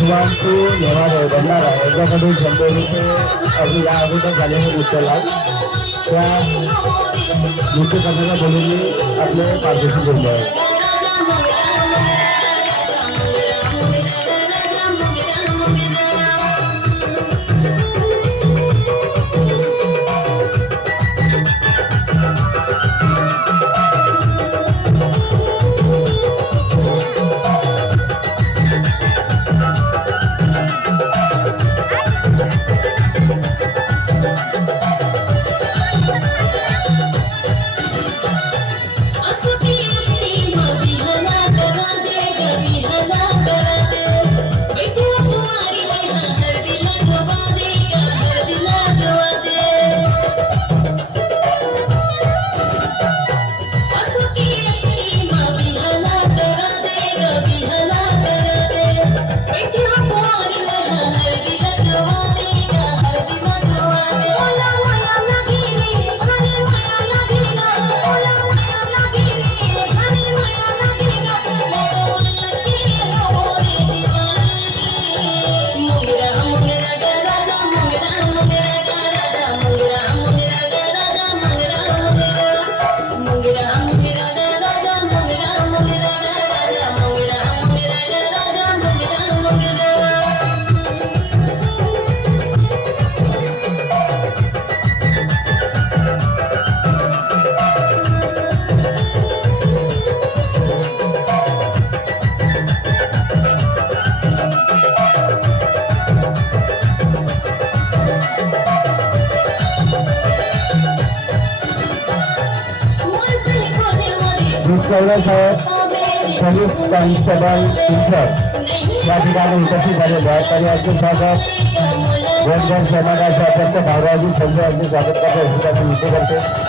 शिवांशी नेवाड भंडारा यांच्याकडून 100 रुपये अगदी या अगोदर झालेले मुद्द्याला त्या नृत्य करण्याच्या बोलून आपले पारदर्शी बोलले आहे. साहेब पोलीस कॉन्स्टेबल सिंचर या ठिकाणी उपस्थित झालेले आहेत आणि यांचे स्वागत गोंधळ समाजाचे अध्यक्ष भाऊरावजी संजय यांचे स्वागत करते विनंती करते.